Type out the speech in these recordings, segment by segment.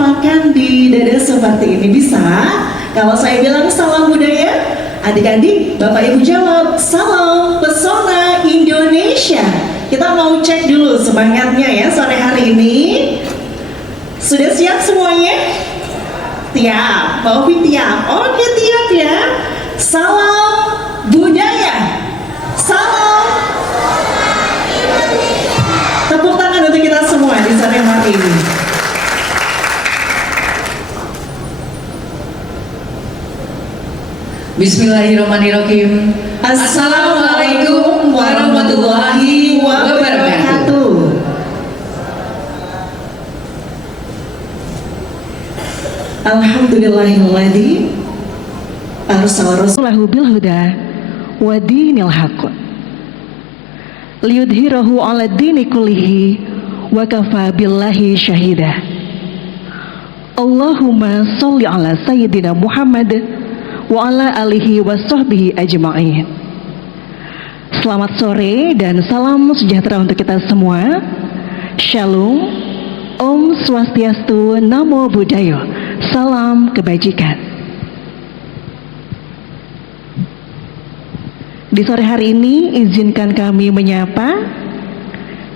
ditimpakan di dada seperti ini. Bisa? Kalau saya bilang salam budaya, adik-adik, Bapak Ibu jawab salam pesona Indonesia. Kita mau cek dulu semangatnya ya sore hari ini. Sudah siap semuanya? Tiap, Mbak tiap. Oke, tiap ya. Salam budaya. Salam. Tepuk tangan untuk kita semua di sore hari ini. Bismillahirrahmanirrahim. Assalamualaikum warahmatullahi wabarakatuh. Alhamdulillahilladzi arsala rasulahu bil huda wa dinil haqq liyudhhirahu 'ala dini kullihi wa kafa billahi syahida. Allahumma sholli 'ala sayyidina Muhammad wa 'ala alihi wa sahbihi ajma'in. Selamat sore dan salam sejahtera untuk kita semua. Shalom, Om Swastiastu, Namo Buddhaya, salam kebajikan. Di sore hari ini izinkan kami menyapa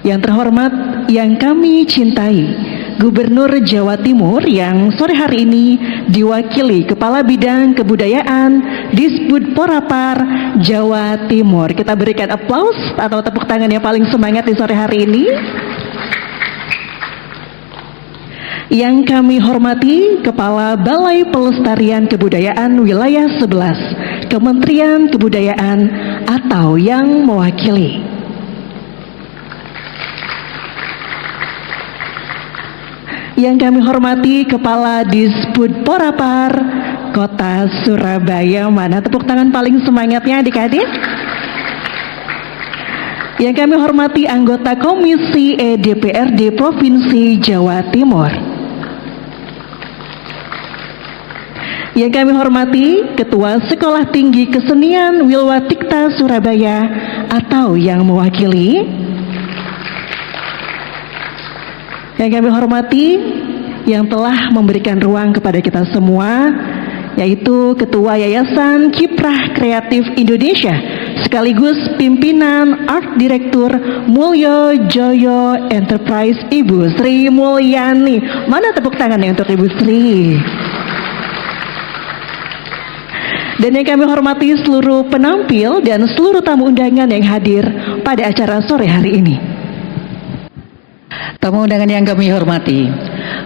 yang terhormat, yang kami cintai, Gubernur Jawa Timur yang sore hari ini diwakili Kepala Bidang Kebudayaan Disbud Porapar Jawa Timur. Kita berikan aplaus atau tepuk tangan yang paling semangat di sore hari ini. Yang kami hormati Kepala Balai Pelestarian Kebudayaan Wilayah 11 Kementerian Kebudayaan atau yang mewakili. Yang kami hormati Kepala Disbud Porapar Kota Surabaya. Mana tepuk tangan paling semangatnya adik-adik? Yang kami hormati anggota Komisi DPRD Provinsi Jawa Timur. Yang kami hormati Ketua Sekolah Tinggi Kesenian Wilwatikta Surabaya atau yang mewakili. Yang kami hormati yang telah memberikan ruang kepada kita semua, yaitu Ketua Yayasan Kiprah Kreatif Indonesia sekaligus pimpinan Art Direktur Mulyo Joyo Enterprise, Ibu Sri Mulyani. Mana tepuk tangannya untuk Ibu Sri? Dan yang kami hormati seluruh penampil dan seluruh tamu undangan yang hadir pada acara sore hari ini. Tamu undangan yang kami hormati,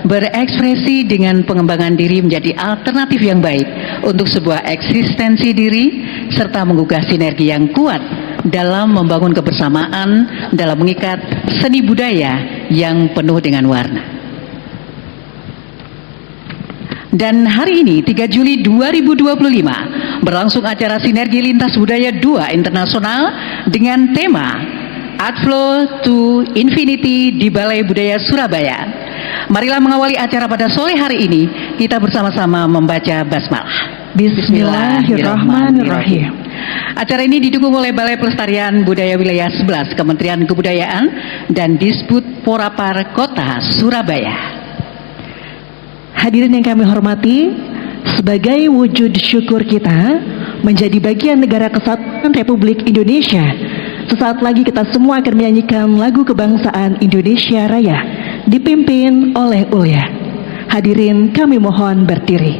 berekspresi dengan pengembangan diri menjadi alternatif yang baik untuk sebuah eksistensi diri serta menggugah sinergi yang kuat dalam membangun kebersamaan dalam mengikat seni budaya yang penuh dengan warna. Dan hari ini 3 Juli 2025 berlangsung acara Sinergi Lintas Budaya 2 Internasional dengan tema Art Flow to Infinity di Balai Budaya Surabaya. Marilah mengawali acara pada sore hari ini, kita bersama-sama membaca basmalah. Bismillahirrahmanirrahim. Acara ini didukung oleh Balai Pelestarian Budaya Wilayah 11 Kementerian Kebudayaan dan Disbud Porapar Kota Surabaya. Hadirin yang kami hormati, sebagai wujud syukur kita menjadi bagian negara kesatuan Republik Indonesia, sesaat lagi kita semua akan menyanyikan lagu kebangsaan Indonesia Raya dipimpin oleh Ulya. Hadirin kami mohon berdiri.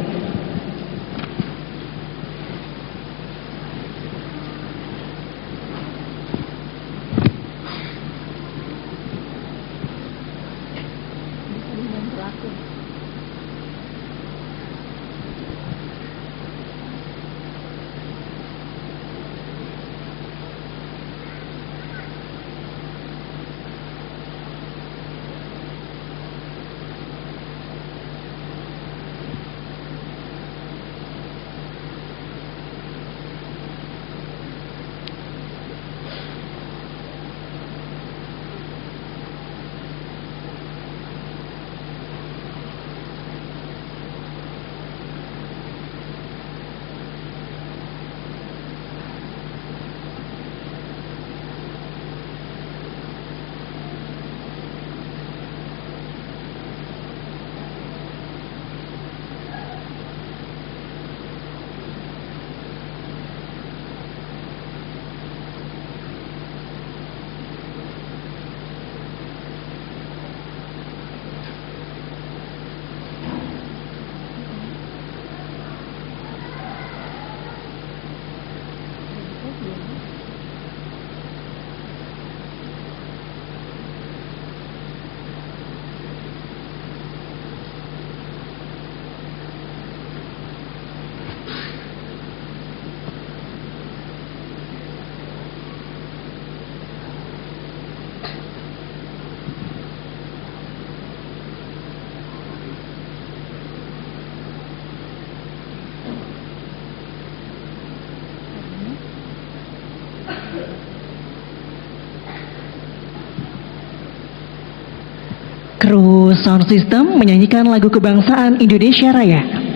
Kru Sound System menyanyikan lagu kebangsaan Indonesia Raya.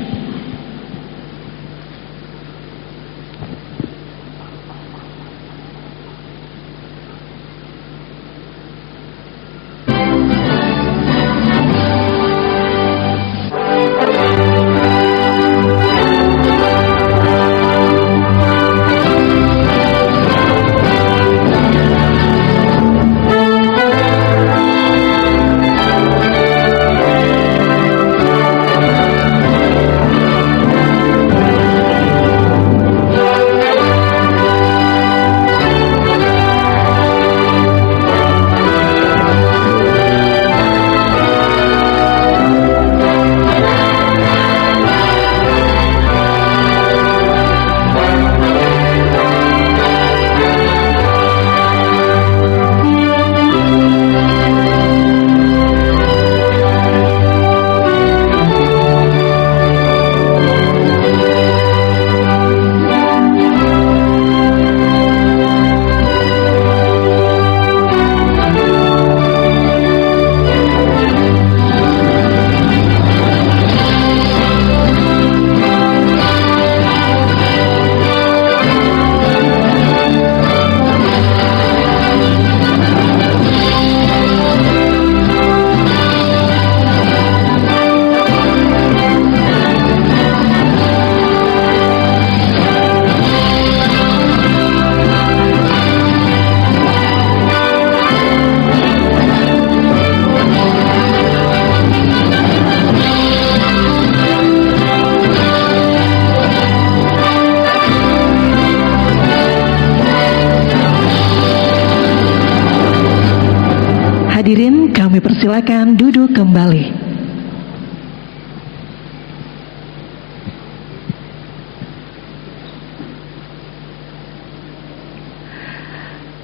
Hadirin, kami persilakan duduk kembali.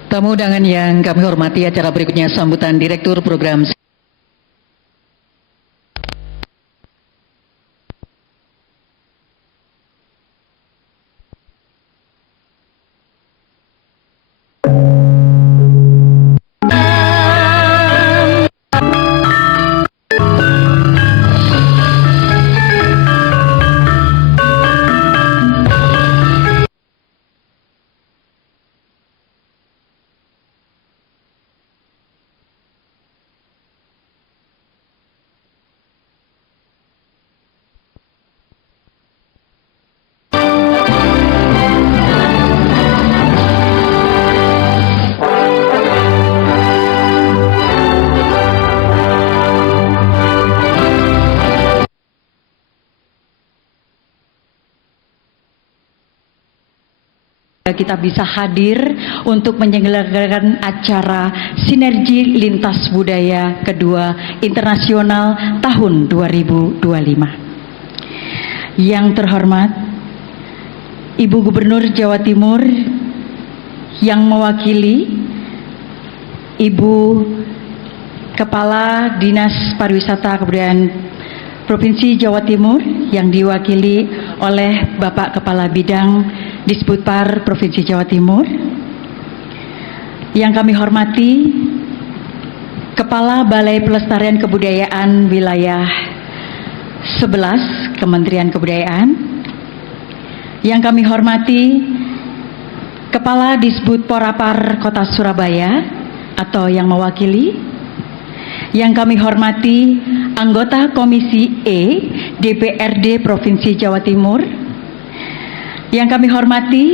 Tamu undangan yang kami hormati, acara berikutnya sambutan Direktur Program kita bisa hadir untuk menyelenggarakan acara Sinergi Lintas Budaya kedua Internasional tahun 2025. Yang terhormat Ibu Gubernur Jawa Timur yang mewakili Ibu Kepala Dinas Pariwisata Kebudayaan Provinsi Jawa Timur yang diwakili oleh Bapak Kepala Bidang Disbudpar Provinsi Jawa Timur. Yang kami hormati Kepala Balai Pelestarian Kebudayaan Wilayah 11 Kementerian Kebudayaan. Yang kami hormati Kepala Disbudporapar Kota Surabaya atau yang mewakili. Yang kami hormati anggota Komisi E DPRD Provinsi Jawa Timur. Yang kami hormati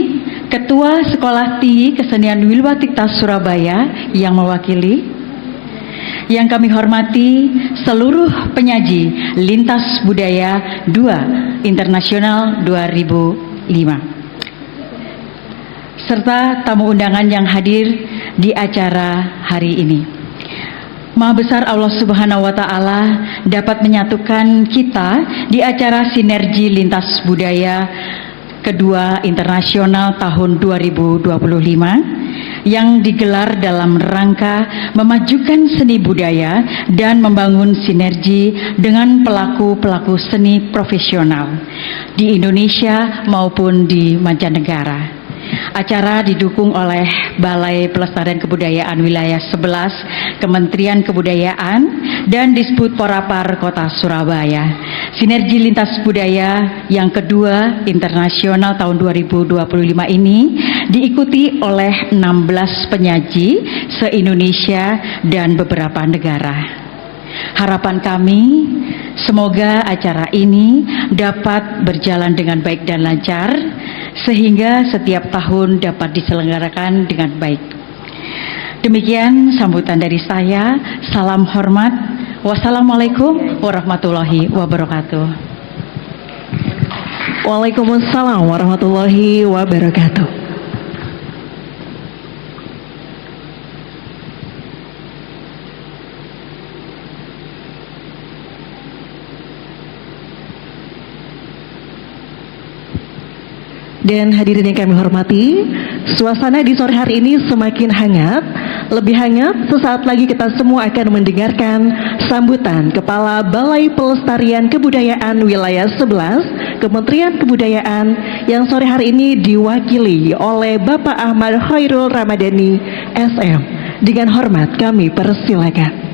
Ketua Sekolah Tinggi Kesenian Wilwatikta Surabaya yang mewakili. Yang kami hormati seluruh penyaji Lintas Budaya 2 Internasional 2005. Serta tamu undangan yang hadir di acara hari ini. Maha Besar Allah Subhanahu wa Ta'ala dapat menyatukan kita di acara Sinergi Lintas Budaya kedua Internasional tahun 2025 yang digelar dalam rangka memajukan seni budaya dan membangun sinergi dengan pelaku-pelaku seni profesional di Indonesia maupun di mancanegara. Acara didukung oleh Balai Pelestarian Kebudayaan Wilayah 11, Kementerian Kebudayaan, dan Disbud Porapar Kota Surabaya. Sinergi Lintas Budaya yang kedua internasional tahun 2025 ini diikuti oleh 16 penyaji se-Indonesia dan beberapa negara. Harapan kami, semoga acara ini dapat berjalan dengan baik dan lancar, sehingga setiap tahun dapat diselenggarakan dengan baik. Demikian sambutan dari saya. Salam hormat. Wassalamualaikum warahmatullahi wabarakatuh. Waalaikumsalam warahmatullahi wabarakatuh. Dan hadirin yang kami hormati, suasana di sore hari ini semakin hangat. Lebih hangat, sesaat lagi kita semua akan mendengarkan sambutan Kepala Balai Pelestarian Kebudayaan Wilayah 11, Kementerian Kebudayaan, yang sore hari ini diwakili oleh Bapak Ahmad Khairul Ramadhani, SM. Dengan hormat kami persilakan.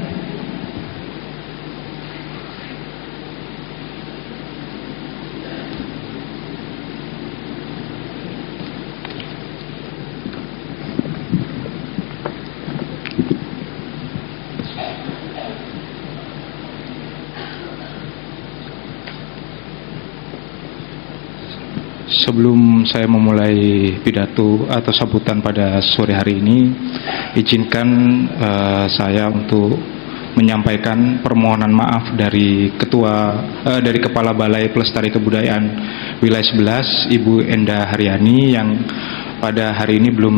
Sebelum saya memulai pidato atau sambutan pada sore hari ini, izinkan saya untuk menyampaikan permohonan maaf dari Kepala Balai Pelestari Kebudayaan Wilayah 11, Ibu Enda Haryani, yang pada hari ini belum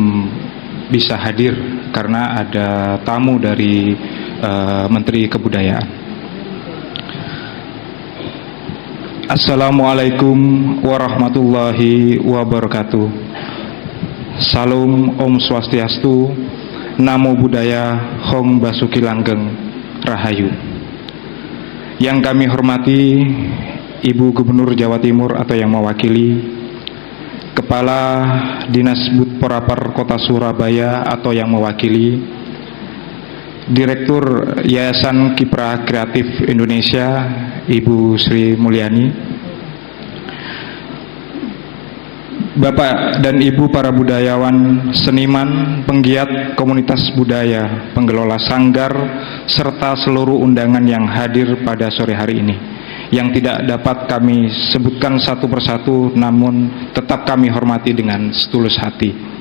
bisa hadir karena ada tamu dari Menteri Kebudayaan. Assalamualaikum warahmatullahi wabarakatuh. Salam Om Swastiastu, Namo Buddhaya, Hong Basuki Langgeng, Rahayu. Yang kami hormati Ibu Gubernur Jawa Timur atau yang mewakili, Kepala Dinas Bud Porapar Kota Surabaya atau yang mewakili, Direktur Yayasan Kiprah Kreatif Indonesia, Ibu Sri Mulyani, Bapak dan Ibu para budayawan, seniman, penggiat komunitas budaya, pengelola sanggar, serta seluruh undangan yang hadir pada sore hari ini, yang tidak dapat kami sebutkan satu persatu, namun tetap kami hormati dengan setulus hati.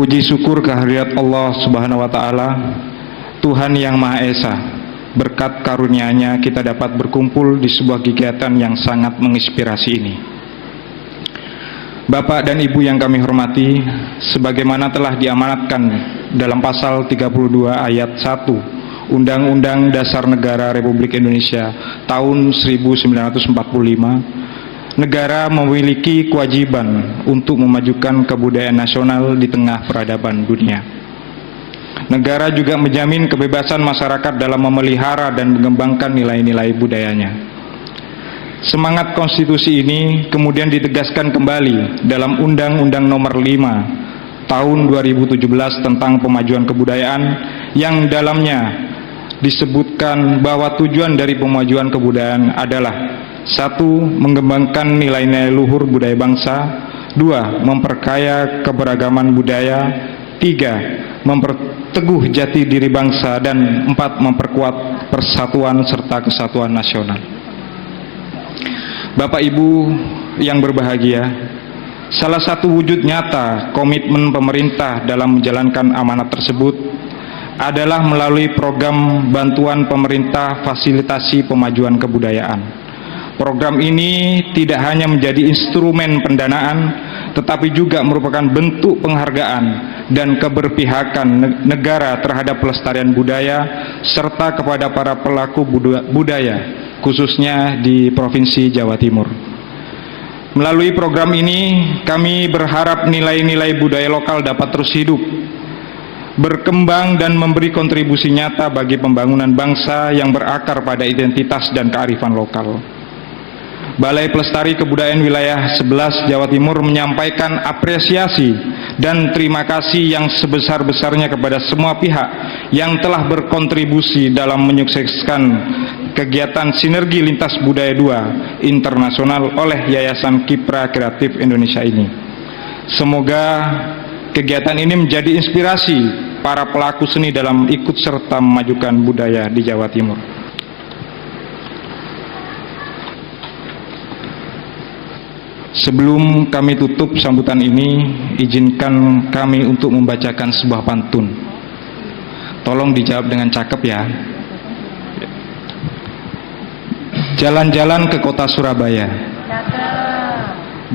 Puji syukur kehadirat Allah Subhanahu wa Ta'ala, Tuhan yang Maha Esa. Berkat karunia-Nya kita dapat berkumpul di sebuah kegiatan yang sangat menginspirasi ini. Bapak dan Ibu yang kami hormati, sebagaimana telah diamanatkan dalam pasal 32 ayat 1 Undang-Undang Dasar Negara Republik Indonesia tahun 1945, negara memiliki kewajiban untuk memajukan kebudayaan nasional di tengah peradaban dunia. Negara juga menjamin kebebasan masyarakat dalam memelihara dan mengembangkan nilai-nilai budayanya. Semangat konstitusi ini kemudian ditegaskan kembali dalam Undang-Undang Nomor 5 Tahun 2017 tentang Pemajuan Kebudayaan, yang dalamnya disebutkan bahwa tujuan dari pemajuan kebudayaan adalah: 1. Mengembangkan nilai-nilai luhur budaya bangsa. 2. Memperkaya keberagaman budaya. 3. Memperteguh jati diri bangsa. Dan 4. Memperkuat persatuan serta kesatuan nasional. Bapak Ibu yang berbahagia, salah satu wujud nyata komitmen pemerintah dalam menjalankan amanat tersebut adalah melalui program bantuan pemerintah fasilitasi pemajuan kebudayaan. Program ini tidak hanya menjadi instrumen pendanaan, tetapi juga merupakan bentuk penghargaan dan keberpihakan negara terhadap pelestarian budaya serta kepada para pelaku budaya, khususnya di Provinsi Jawa Timur. Melalui program ini, kami berharap nilai-nilai budaya lokal dapat terus hidup, berkembang dan memberi kontribusi nyata bagi pembangunan bangsa yang berakar pada identitas dan kearifan lokal. Balai Pelestari Kebudayaan Wilayah 11 Jawa Timur menyampaikan apresiasi dan terima kasih yang sebesar-besarnya kepada semua pihak yang telah berkontribusi dalam menyukseskan kegiatan Sinergi Lintas Budaya 2 internasional oleh Yayasan Kipra Kreatif Indonesia ini. Semoga kegiatan ini menjadi inspirasi para pelaku seni dalam ikut serta memajukan budaya di Jawa Timur. Sebelum kami tutup sambutan ini, izinkan kami untuk membacakan sebuah pantun. Tolong dijawab dengan cakep ya. Jalan-jalan ke kota Surabaya,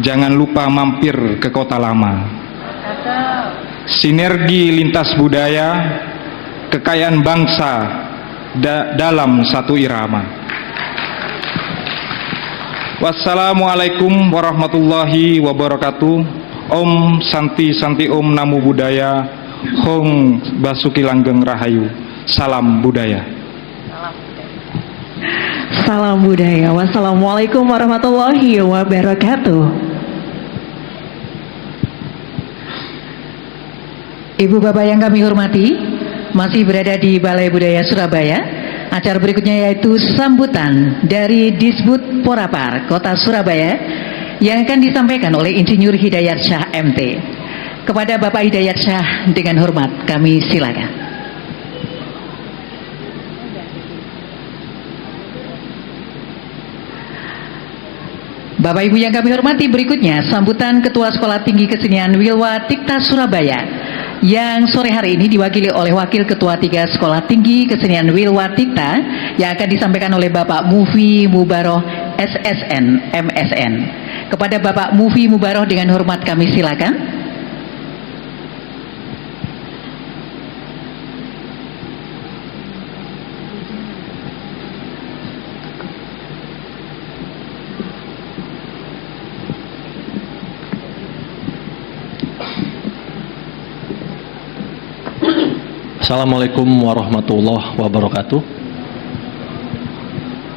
jangan lupa mampir ke kota lama. Sinergi lintas budaya, kekayaan bangsa dalam satu irama. Wassalamualaikum warahmatullahi wabarakatuh. Om Santi Santi Om Namo Buddhaya. Hong Basuki Langgeng Rahayu. Salam budaya. Salam budaya. Wassalamualaikum warahmatullahi wabarakatuh. Ibu bapak yang kami hormati, masih berada di Balai Budaya Surabaya. Acara berikutnya yaitu sambutan dari Disbud Porapar Kota Surabaya yang akan disampaikan oleh Insinyur Hidayat Syah MT. Kepada Bapak Hidayat Syah dengan hormat kami silakan. Bapak Ibu yang kami hormati, berikutnya sambutan Ketua Sekolah Tinggi Kesenian Wilwa Tikta Surabaya yang sore hari ini diwakili oleh Wakil Ketua 3 Sekolah Tinggi Kesenian Wilwa Tikta yang akan disampaikan oleh Bapak Mufi Mubaroh SSN MSN. Kepada Bapak Mufi Mubaroh dengan hormat kami silakan. Assalamualaikum warahmatullahi wabarakatuh.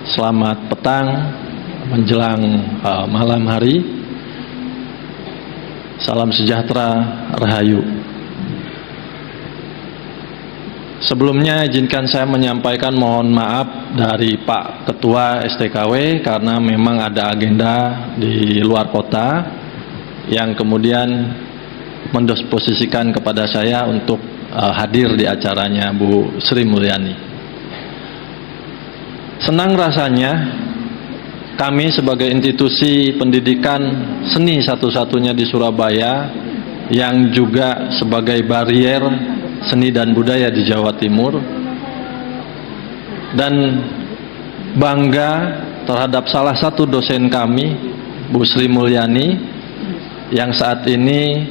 Selamat petang menjelang malam hari. Salam sejahtera, Rahayu. Sebelumnya izinkan saya menyampaikan mohon maaf dari Pak Ketua STKW karena memang ada agenda di luar kota yang kemudian mendisposisikan kepada saya untuk hadir di acaranya Bu Sri Mulyani. Senang rasanya kami sebagai institusi pendidikan seni satu-satunya di Surabaya yang juga sebagai barier seni dan budaya di Jawa Timur, dan bangga terhadap salah satu dosen kami, Bu Sri Mulyani, yang saat ini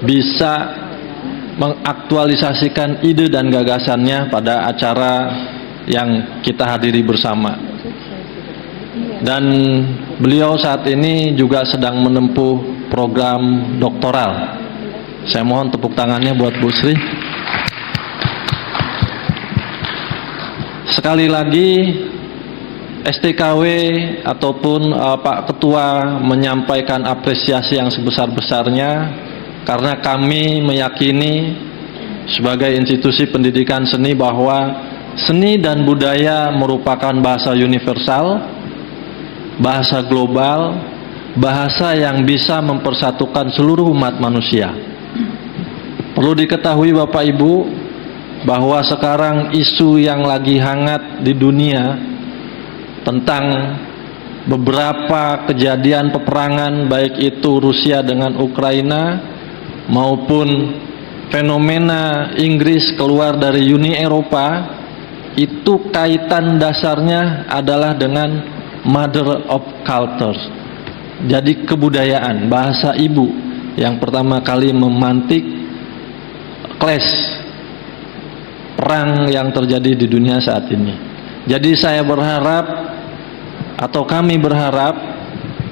bisa mengaktualisasikan ide dan gagasannya pada acara yang kita hadiri bersama. Dan beliau saat ini juga sedang menempuh program doktoral. Saya mohon tepuk tangannya buat Bu Sri. Sekali lagi STKW ataupun Pak Ketua menyampaikan apresiasi yang sebesar-besarnya karena kami meyakini sebagai institusi pendidikan seni bahwa seni dan budaya merupakan bahasa universal, bahasa global, bahasa yang bisa mempersatukan seluruh umat manusia. Perlu diketahui Bapak Ibu bahwa sekarang isu yang lagi hangat di dunia tentang beberapa kejadian peperangan, baik itu Rusia dengan Ukraina maupun fenomena Inggris keluar dari Uni Eropa, itu kaitan dasarnya adalah dengan mother of cultures. Jadi kebudayaan, bahasa ibu yang pertama kali memantik clash perang yang terjadi di dunia saat ini. Jadi saya berharap atau kami berharap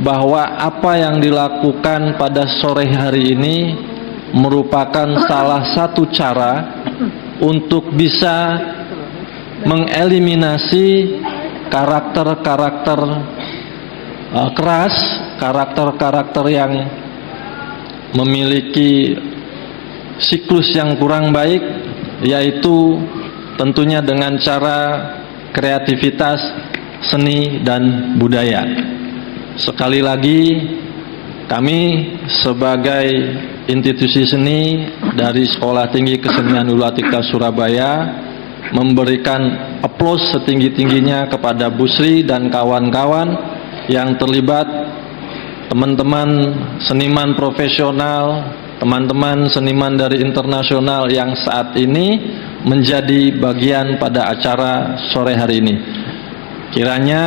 bahwa apa yang dilakukan pada sore hari ini merupakan salah satu cara untuk bisa mengeliminasi karakter-karakter keras, karakter-karakter yang memiliki siklus yang kurang baik, yaitu tentunya dengan cara kreativitas, seni, dan budaya. Sekali lagi, kami sebagai institusi seni dari Sekolah Tinggi Kesenian Uluwatika Surabaya memberikan aplaus setinggi-tingginya kepada Bu Sri dan kawan-kawan yang terlibat, teman-teman seniman profesional, teman-teman seniman dari internasional yang saat ini menjadi bagian pada acara sore hari ini. Kiranya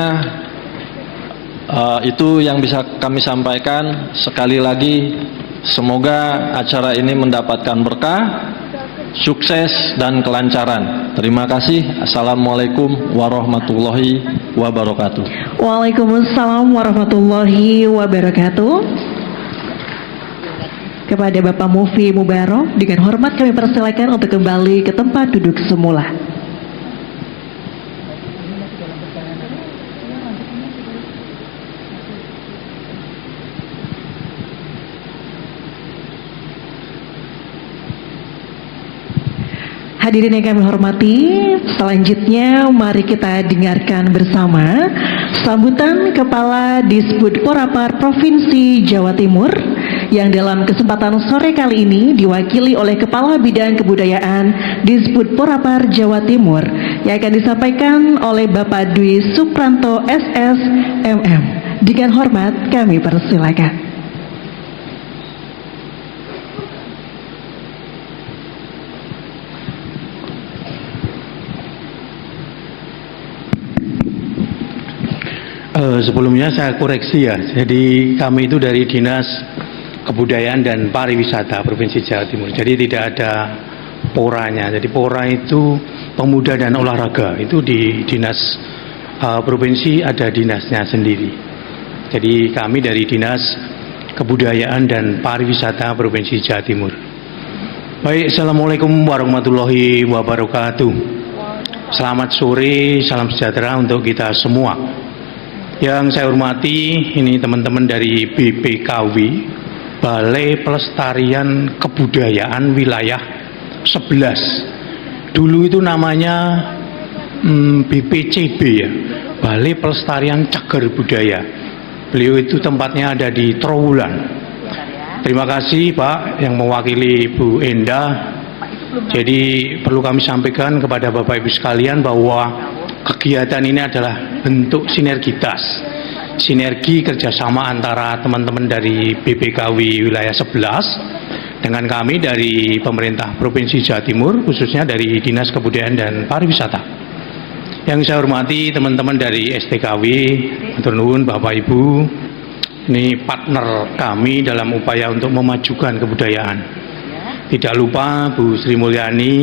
itu yang bisa kami sampaikan. Sekali lagi, semoga acara ini mendapatkan berkah, sukses, dan kelancaran. Terima kasih. Assalamualaikum warahmatullahi wabarakatuh. Waalaikumsalam warahmatullahi wabarakatuh. Kepada Bapak Mufi Mubarok, dengan hormat kami persilakan untuk kembali ke tempat duduk semula. Hadirin yang kami hormati, selanjutnya mari kita dengarkan bersama sambutan Kepala Disbud Porapar Provinsi Jawa Timur yang dalam kesempatan sore kali ini diwakili oleh Kepala Bidang Kebudayaan Disbud Porapar Jawa Timur yang akan disampaikan oleh Bapak Dwi Supranto SS MM. Dengan hormat kami persilakan. Sebelumnya saya koreksi ya, jadi kami itu dari Dinas Kebudayaan dan Pariwisata Provinsi Jawa Timur, jadi tidak ada poranya. Jadi pora itu pemuda dan olahraga, itu di Dinas Provinsi ada dinasnya sendiri. Jadi kami dari Dinas Kebudayaan dan Pariwisata Provinsi Jawa Timur. Baik, Assalamualaikum warahmatullahi wabarakatuh. Selamat sore, salam sejahtera untuk kita semua. Yang saya hormati, ini teman-teman dari BPKW, Balai Pelestarian Kebudayaan Wilayah 11. Dulu itu namanya BPCB ya, Balai Pelestarian Cagar Budaya. Beliau itu tempatnya ada di Trowulan. Terima kasih Pak yang mewakili Bu Enda. Jadi perlu kami sampaikan kepada Bapak Ibu sekalian bahwa kegiatan ini adalah bentuk sinergitas, sinergi kerjasama antara teman-teman dari BPKW wilayah 11 dengan kami dari pemerintah Provinsi Jawa Timur, khususnya dari Dinas Kebudayaan dan Pariwisata. Yang saya hormati teman-teman dari STKW, matur nuwun Bapak Ibu, ini partner kami dalam upaya untuk memajukan kebudayaan. Tidak lupa Bu Sri Mulyani,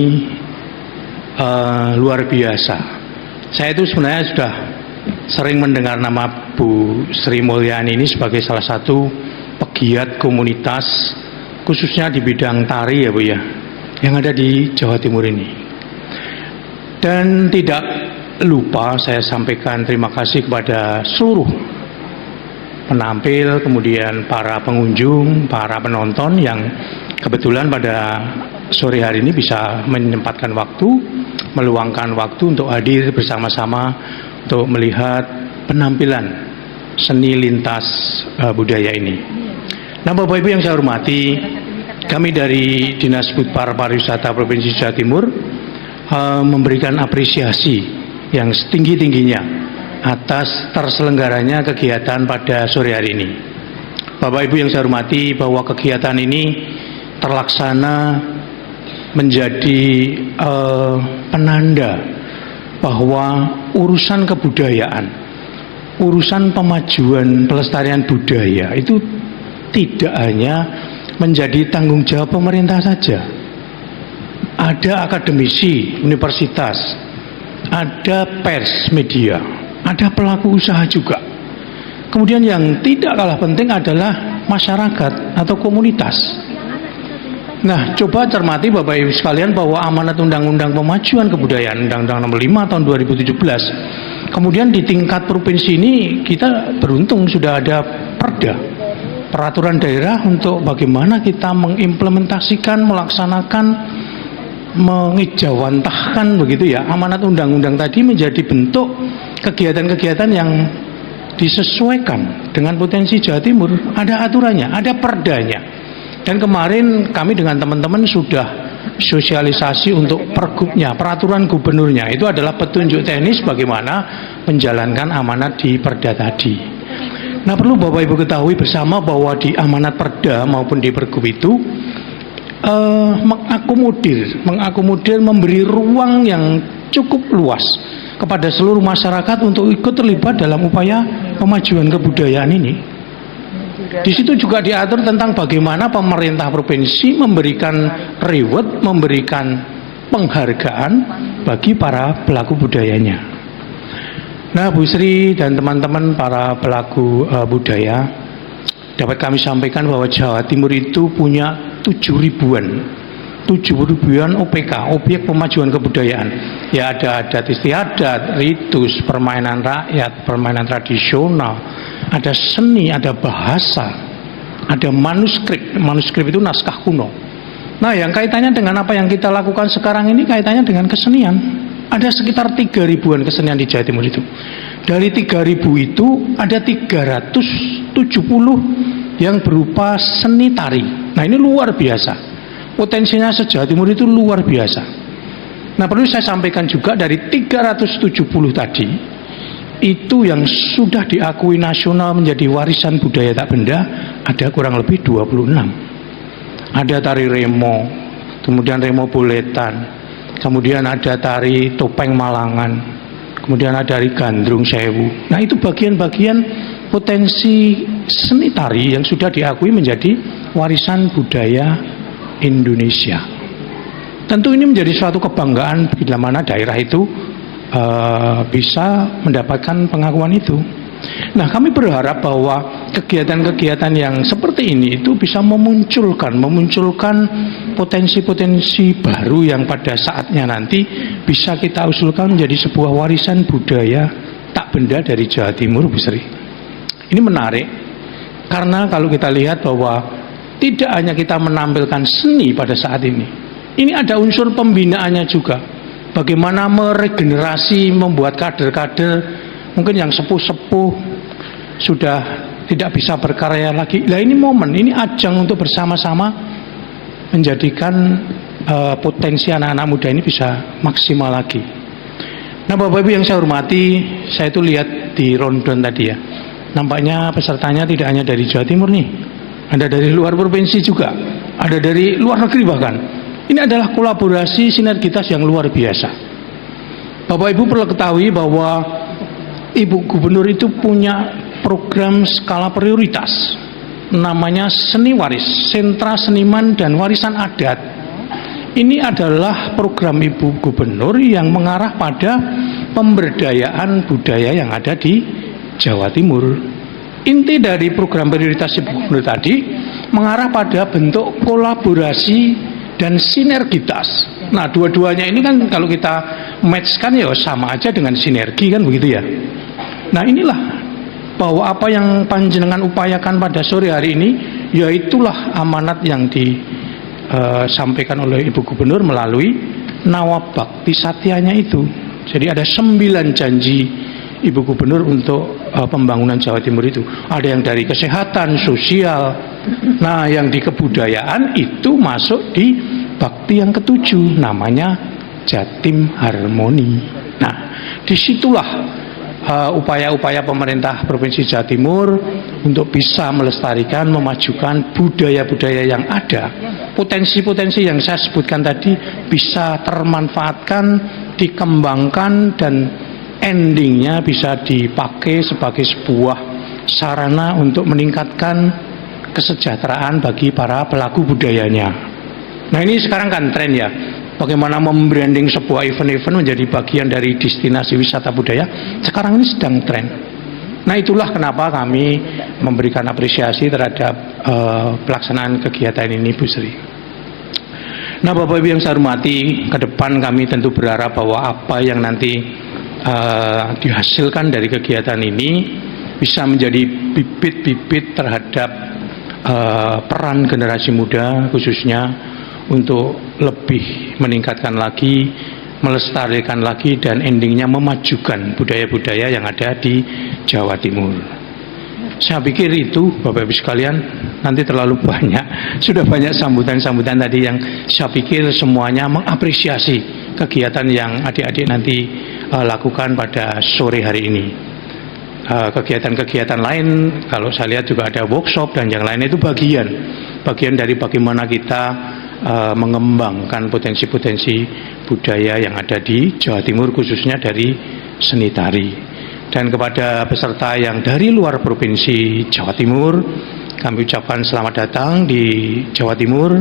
luar biasa. Saya itu sebenarnya sudah sering mendengar nama Bu Sri Mulyani ini sebagai salah satu pegiat komunitas, khususnya di bidang tari ya Bu ya, yang ada di Jawa Timur ini. Dan tidak lupa saya sampaikan terima kasih kepada seluruh penampil, kemudian para pengunjung, para penonton yang kebetulan pada sore hari ini bisa menyempatkan waktu, meluangkan waktu untuk hadir bersama-sama untuk melihat penampilan seni lintas budaya ini. Nah Bapak Ibu yang saya hormati, kami dari Dinas Budpar Pariwisata Provinsi Jawa Timur memberikan apresiasi yang setinggi-tingginya atas terselenggaranya kegiatan pada sore hari ini. Bapak Ibu yang saya hormati, bahwa kegiatan ini terlaksana menjadi penanda bahwa urusan kebudayaan, urusan pemajuan pelestarian budaya itu tidak hanya menjadi tanggung jawab pemerintah saja. Ada akademisi, universitas, ada pers, media, ada pelaku usaha juga. Kemudian yang tidak kalah penting adalah masyarakat atau komunitas. Nah, coba cermati Bapak Ibu sekalian bahwa amanat Undang-Undang Pemajuan Kebudayaan Undang-Undang Nomor 5 Tahun 2017. Kemudian di tingkat provinsi ini kita beruntung sudah ada perda, peraturan daerah untuk bagaimana kita mengimplementasikan, melaksanakan, mengejawantahkan begitu ya amanat undang-undang tadi menjadi bentuk kegiatan-kegiatan yang disesuaikan dengan potensi Jawa Timur. Ada aturannya, ada perdanya. Dan kemarin kami dengan teman-teman sudah sosialisasi untuk pergubnya, peraturan gubernurnya. Itu adalah petunjuk teknis bagaimana menjalankan amanat di perda tadi. Nah, perlu Bapak Ibu ketahui bersama bahwa di amanat perda maupun di pergub itu mengakomodir, memberi ruang yang cukup luas kepada seluruh masyarakat untuk ikut terlibat dalam upaya pemajuan kebudayaan ini. Di situ juga diatur tentang bagaimana pemerintah provinsi memberikan reward, memberikan penghargaan bagi para pelaku budayanya. Nah, Bu Sri dan teman-teman para pelaku budaya, dapat kami sampaikan bahwa Jawa Timur itu punya 7.000-an OPK, objek pemajuan kebudayaan. Ya, ada adat istiadat, ritus, permainan rakyat, permainan tradisional, ada seni, ada bahasa, ada manuskrip. Manuskrip itu naskah kuno. Nah, yang kaitannya dengan apa yang kita lakukan sekarang ini kaitannya dengan kesenian. Ada sekitar 3.000-an kesenian di Jawa Timur itu. Dari 3.000 itu ada 370 yang berupa seni tari. Nah, ini luar biasa. Potensinya se-Jawa Timur itu luar biasa. Nah, perlu saya sampaikan juga dari 370 tadi, itu yang sudah diakui nasional menjadi warisan budaya tak benda ada kurang lebih 26. Ada tari remo, kemudian remo boletan, kemudian ada tari topeng Malangan, kemudian ada tari gandrung sewu. Nah, itu bagian-bagian potensi seni tari yang sudah diakui menjadi warisan budaya Indonesia. Tentu ini menjadi suatu kebanggaan bila mana daerah itu bisa mendapatkan pengakuan itu. Nah, kami berharap bahwa kegiatan-kegiatan yang seperti ini itu bisa memunculkan potensi-potensi baru yang pada saatnya nanti bisa kita usulkan menjadi sebuah warisan budaya tak benda dari Jawa Timur, Bu Sri. Ini menarik karena kalau kita lihat bahwa tidak hanya kita menampilkan seni pada saat ini ada unsur pembinaannya juga. Bagaimana meregenerasi, membuat kader-kader mungkin yang sepuh-sepuh sudah tidak bisa berkarya lagi. Nah, ini momen, ini ajang untuk bersama-sama menjadikan potensi anak-anak muda ini bisa maksimal lagi. Nah, Bapak Ibu yang saya hormati, saya itu lihat di rundown tadi ya, nampaknya pesertanya tidak hanya dari Jawa Timur nih, ada dari luar provinsi juga, ada dari luar negeri bahkan. Ini adalah kolaborasi sinergitas yang luar biasa. Bapak Ibu perlu ketahui bahwa Ibu Gubernur itu punya program skala prioritas, namanya Seni Waris, Sentra Seniman dan Warisan Adat. Ini adalah program Ibu Gubernur yang mengarah pada pemberdayaan budaya yang ada di Jawa Timur. Inti dari program prioritas Ibu Gubernur tadi mengarah pada bentuk kolaborasi dan sinergitas. Nah, dua-duanya ini kan kalau kita matchkan ya sama aja dengan sinergi kan begitu ya. Nah, inilah bahwa apa yang panjenengan upayakan pada sore hari ini yaitulah amanat yang disampaikan oleh Ibu Gubernur melalui Nawabakti Satyanya itu. Jadi ada 9 janji Ibu Gubernur untuk pembangunan Jawa Timur itu. Ada yang dari kesehatan, sosial. Nah, yang di kebudayaan itu masuk di bakti yang ke-7, namanya Jatim Harmoni. Nah, disitulah upaya-upaya pemerintah Provinsi Jawa Timur untuk bisa melestarikan, memajukan budaya-budaya yang ada. Potensi-potensi yang saya sebutkan tadi bisa termanfaatkan, dikembangkan, dan endingnya bisa dipakai sebagai sebuah sarana untuk meningkatkan kesejahteraan bagi para pelaku budayanya. Nah, ini sekarang kan tren ya, bagaimana membranding sebuah event-event menjadi bagian dari destinasi wisata budaya. Sekarang ini sedang tren. Nah, itulah kenapa kami memberikan apresiasi terhadap pelaksanaan kegiatan ini, Bu Sri. Nah, Bapak Ibu yang saya hormati, ke depan kami tentu berharap bahwa apa yang nanti dihasilkan dari kegiatan ini bisa menjadi bibit-bibit terhadap peran generasi muda, khususnya untuk lebih meningkatkan lagi, melestarikan lagi, dan endingnya memajukan budaya-budaya yang ada di Jawa Timur. Saya pikir itu, Bapak Ibu sekalian, nanti terlalu banyak, sudah banyak sambutan-sambutan tadi yang saya pikir semuanya mengapresiasi kegiatan yang adik-adik nanti lakukan pada sore hari ini. Kegiatan-kegiatan lain, kalau saya lihat juga ada workshop dan yang lain, itu bagian dari bagaimana kita mengembangkan potensi-potensi budaya yang ada di Jawa Timur, khususnya dari seni tari. Dan kepada peserta yang dari luar provinsi Jawa Timur, kami ucapkan selamat datang di Jawa Timur.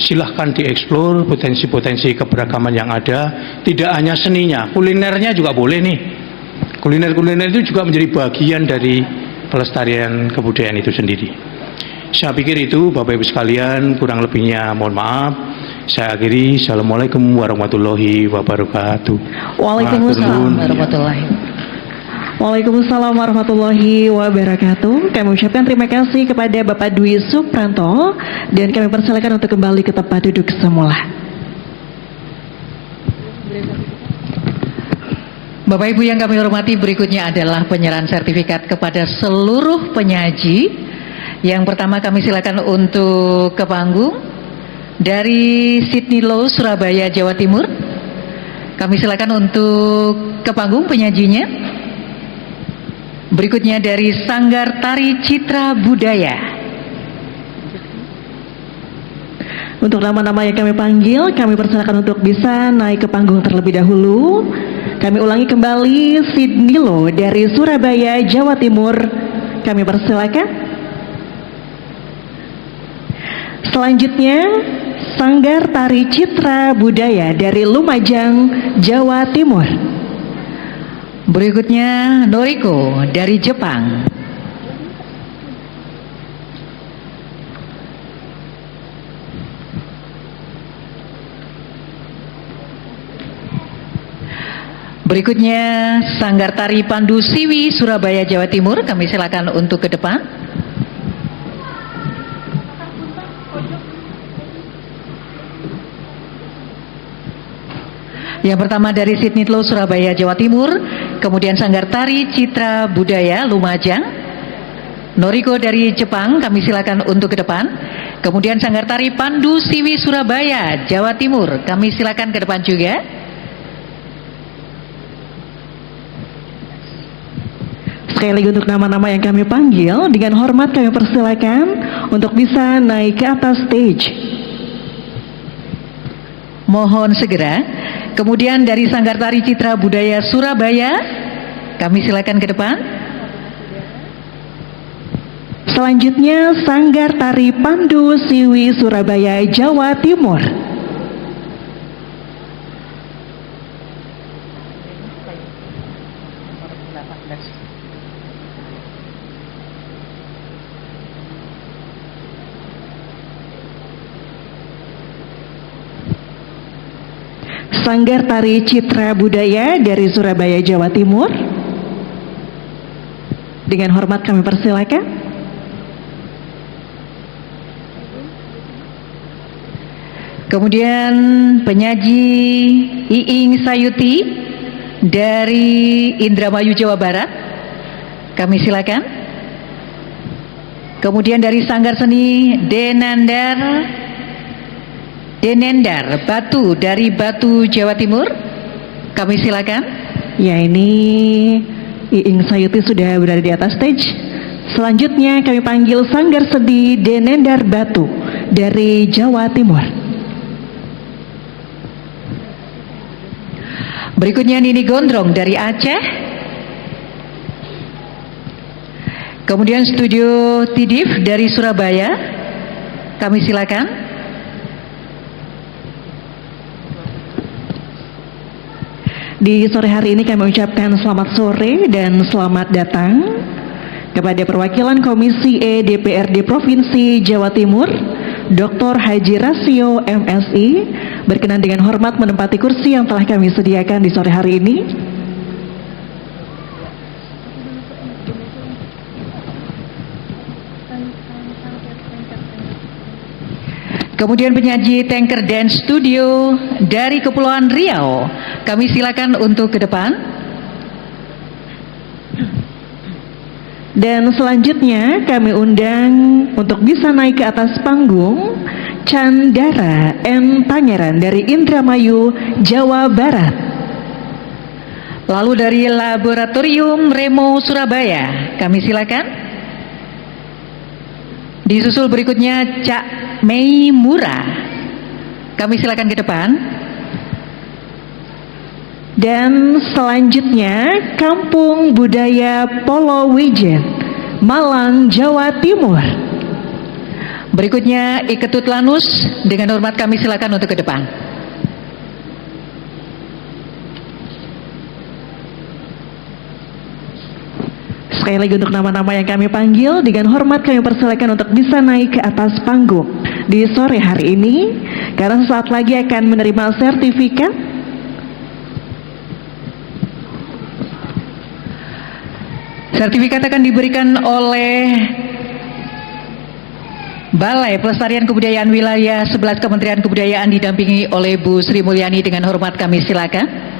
Silahkan dieksplor potensi-potensi keberagaman yang ada, tidak hanya seninya, kulinernya juga boleh nih. Kuliner-kuliner itu juga menjadi bagian dari pelestarian kebudayaan itu sendiri. Saya pikir itu, Bapak Ibu sekalian, kurang lebihnya mohon maaf. Saya akhiri. Assalamualaikum warahmatullahi wabarakatuh. Waalaikumsalam warahmatullahi wabarakatuh. Waalaikumsalam warahmatullahi wabarakatuh. Kami ucapkan terima kasih kepada Bapak Dwi Supranto dan kami persilakan untuk kembali ke tempat duduk semula. Bapak Ibu yang kami hormati, berikutnya adalah penyerahan sertifikat kepada seluruh penyaji. Yang pertama kami silakan untuk ke panggung dari Sydney Law Surabaya Jawa Timur. Kami silakan untuk ke panggung penyajinya. Berikutnya dari Sanggar Tari Citra Budaya. Untuk nama-nama yang kami panggil, kami persilakan untuk bisa naik ke panggung terlebih dahulu. Kami ulangi kembali, Sydney Law dari Surabaya Jawa Timur. Kami persilakan. Selanjutnya, Sanggar Tari Citra Budaya dari Lumajang, Jawa Timur. Berikutnya Noriko dari Jepang. Berikutnya Sanggar Tari Pandu Siwi Surabaya Jawa Timur. Kami silakan untuk ke depan. Yang pertama dari Sydney Law Surabaya Jawa Timur, kemudian Sanggar Tari Citra Budaya Lumajang, Noriko dari Jepang, kami silakan untuk ke depan. Kemudian Sanggar Tari Pandu Siwi Surabaya Jawa Timur, kami silakan ke depan juga. Sekali lagi untuk nama-nama yang kami panggil, dengan hormat kami persilakan untuk bisa naik ke atas stage. Mohon segera. Kemudian dari Sanggar Tari Citra Budaya Surabaya, kami silakan ke depan. Selanjutnya Sanggar Tari Pandu Siwi Surabaya Jawa Timur. Sanggar Tari Citra Budaya dari Surabaya, Jawa Timur. Dengan hormat kami persilakan. Kemudian penyaji Iing Sayuti dari Indramayu, Jawa Barat. Kami silakan. Kemudian dari Sanggar Seni Denendar Batu dari Batu, Jawa Timur. Kami silakan. Ya, ini Iing Sayuti sudah berada di atas stage. Selanjutnya kami panggil Sanggar Seni Denendar Batu dari Jawa Timur. Berikutnya Nini Gondrong dari Aceh. Kemudian Studio Tidif dari Surabaya. Kami silakan. Di sore hari ini kami ucapkan selamat sore dan selamat datang kepada perwakilan Komisi E DPRD Provinsi Jawa Timur, Dr. Haji Rasio MSI, berkenan dengan hormat menempati kursi yang telah kami sediakan di sore hari ini. Kemudian penyaji Tanker Dance Studio dari Kepulauan Riau, kami silakan untuk ke depan. Dan selanjutnya kami undang untuk bisa naik ke atas panggung Chandara M. Pangeran dari Indramayu, Jawa Barat. Lalu dari Laboratorium Remo Surabaya, kami silakan. Disusul berikutnya Cak Mei Mura, kami silakan ke depan. Dan selanjutnya Kampung Budaya Polowijen, Malang, Jawa Timur. Berikutnya Iketut Lanus, dengan hormat kami silakan untuk ke depan. Sekali lagi untuk nama-nama yang kami panggil, dengan hormat kami persilakan untuk bisa naik ke atas panggung di sore hari ini, karena sesaat lagi akan menerima sertifikat. Sertifikat akan diberikan oleh Balai Pelestarian Kebudayaan Wilayah 11 Kementerian Kebudayaan didampingi oleh Bu Sri Mulyani, dengan hormat kami silakan.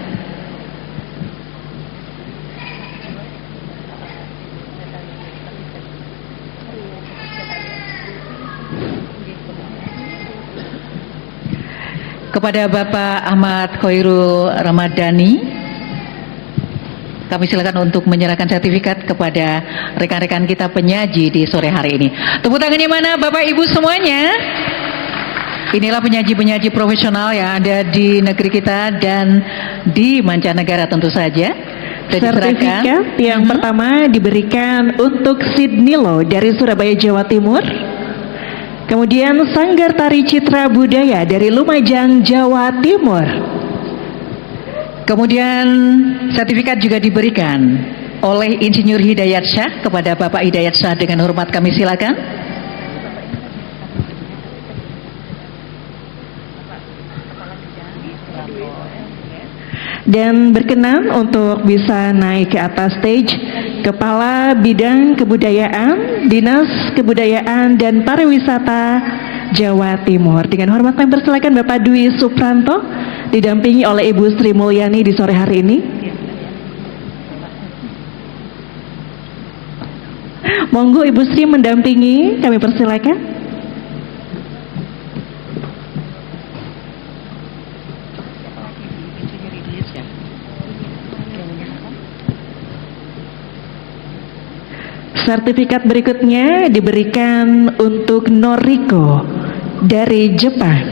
Kepada Bapak Ahmad Khairul Ramadhani, kami silakan untuk menyerahkan sertifikat kepada rekan-rekan kita penyaji di sore hari ini. Tepuk tangannya mana Bapak Ibu semuanya? Inilah penyaji-penyaji profesional yang ada di negeri kita dan di mancanegara tentu saja. Sertifikat yang pertama diberikan untuk Sidnilo dari Surabaya, Jawa Timur. Kemudian Sanggar Tari Citra Budaya dari Lumajang, Jawa Timur. Kemudian sertifikat juga diberikan oleh Insinyur Hidayat Syah kepada Bapak Hidayat Syah, dengan hormat kami silakan. Dan berkenan untuk bisa naik ke atas stage Kepala Bidang Kebudayaan, Dinas Kebudayaan dan Pariwisata Jawa Timur. Dengan hormat kami persilakan Bapak Dwi Supranto, didampingi oleh Ibu Sri Mulyani di sore hari ini. Monggo Ibu Sri mendampingi, kami persilakan. Sertifikat berikutnya diberikan untuk Noriko dari Jepang.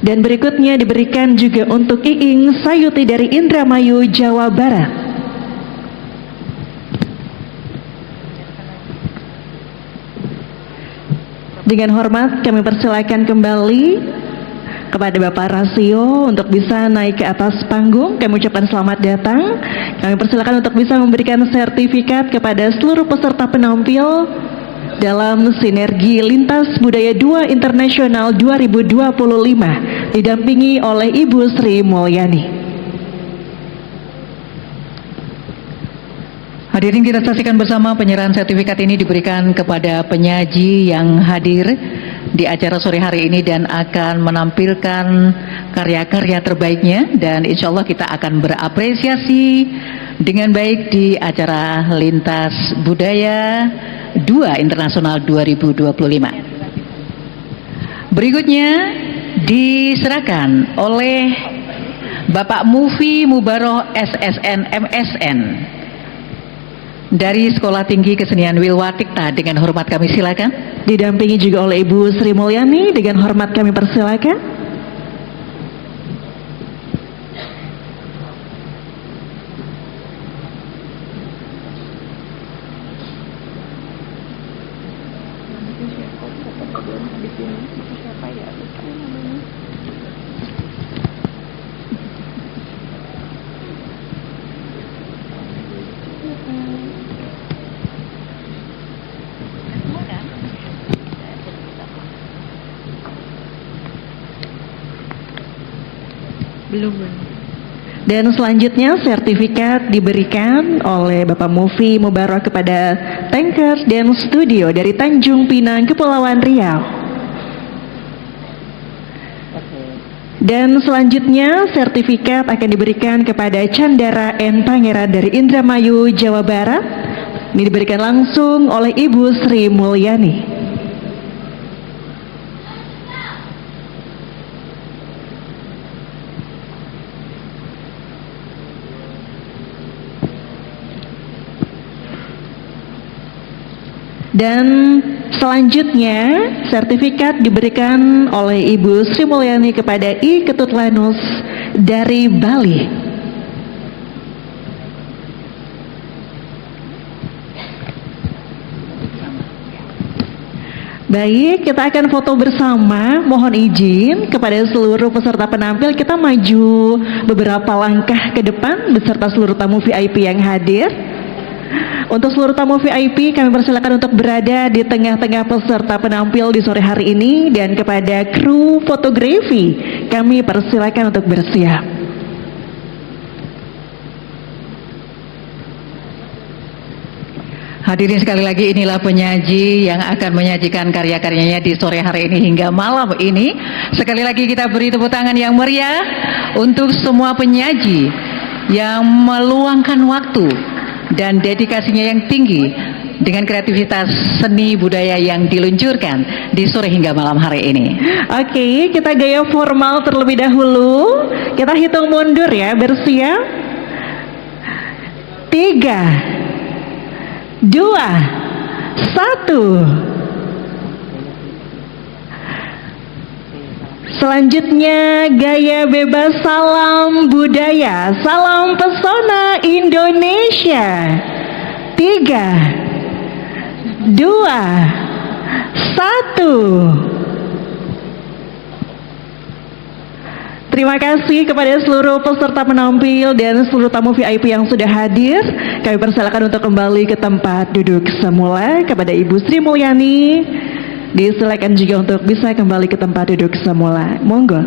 Dan berikutnya diberikan juga untuk Iing Sayuti dari Indramayu, Jawa Barat. Dengan hormat kami persilakan kembali kepada Bapak Rasio untuk bisa naik ke atas panggung. Kami ucapkan selamat datang. Kami persilakan untuk bisa memberikan sertifikat kepada seluruh peserta penampil dalam Sinergi Lintas Budaya 2 Internasional 2025 didampingi oleh Ibu Sri Mulyani. Hadirin, kita saksikan bersama penyerahan sertifikat ini diberikan kepada penyaji yang hadir di acara sore hari ini dan akan menampilkan karya-karya terbaiknya, dan insya Allah kita akan berapresiasi dengan baik di acara Lintas Budaya 2 Internasional 2025. Berikutnya diserahkan oleh Bapak Mufi Mubaroh SSN MSN dari Sekolah Tinggi Kesenian Wilwatikta, dengan hormat kami silakan. Didampingi juga oleh Ibu Sri Mulyani, dengan hormat kami persilakan. Belum. Dan selanjutnya sertifikat diberikan oleh Bapak Mufi Mubarak kepada Tankers dan Studio dari Tanjung Pinang, Kepulauan Riau. Dan selanjutnya sertifikat akan diberikan kepada Chandra N. Pangeran dari Indramayu, Jawa Barat. Ini diberikan langsung oleh Ibu Sri Mulyani. Dan selanjutnya sertifikat diberikan oleh Ibu Sri Mulyani kepada I Ketut Lanus dari Bali. Baik, kita akan foto bersama. Mohon izin kepada seluruh peserta penampil, kita maju beberapa langkah ke depan beserta seluruh tamu VIP yang hadir. Untuk seluruh tamu VIP kami persilakan untuk berada di tengah-tengah peserta penampil di sore hari ini, dan kepada kru fotografi kami persilakan untuk bersiap. Hadirin sekali lagi, inilah penyaji yang akan menyajikan karya-karyanya di sore hari ini hingga malam ini. Sekali lagi kita beri tepuk tangan yang meriah untuk semua penyaji yang meluangkan waktu dan dedikasinya yang tinggi dengan kreativitas seni budaya yang diluncurkan di sore hingga malam hari ini. Oke, kita gaya formal terlebih dahulu. Kita hitung mundur ya, bersiap. 3, 2, 1. Selanjutnya gaya bebas salam budaya, salam pesona Indonesia. 3, 2, 1. Terima kasih kepada seluruh peserta penampil dan seluruh tamu VIP yang sudah hadir. Kami persilakan untuk kembali ke tempat duduk semula. Kepada Ibu Sri Mulyani disilakan juga untuk bisa kembali ke tempat duduk semula. Monggo.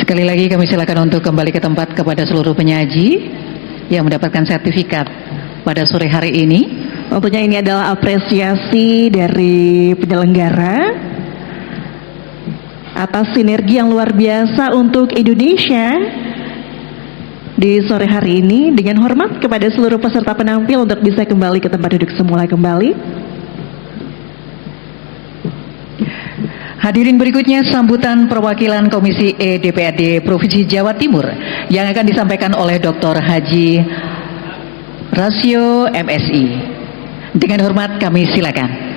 Sekali lagi kami silakan untuk kembali ke tempat kepada seluruh penyaji yang mendapatkan sertifikat pada sore hari ini. Tentunya ini adalah apresiasi dari penyelenggara atas sinergi yang luar biasa untuk Indonesia di sore hari ini. Dengan hormat kepada seluruh peserta penampil untuk bisa kembali ke tempat duduk semula kembali. Hadirin, berikutnya sambutan perwakilan Komisi E DPRD Provinsi Jawa Timur yang akan disampaikan oleh Dr. Haji Rasio MSI. Dengan hormat kami silakan.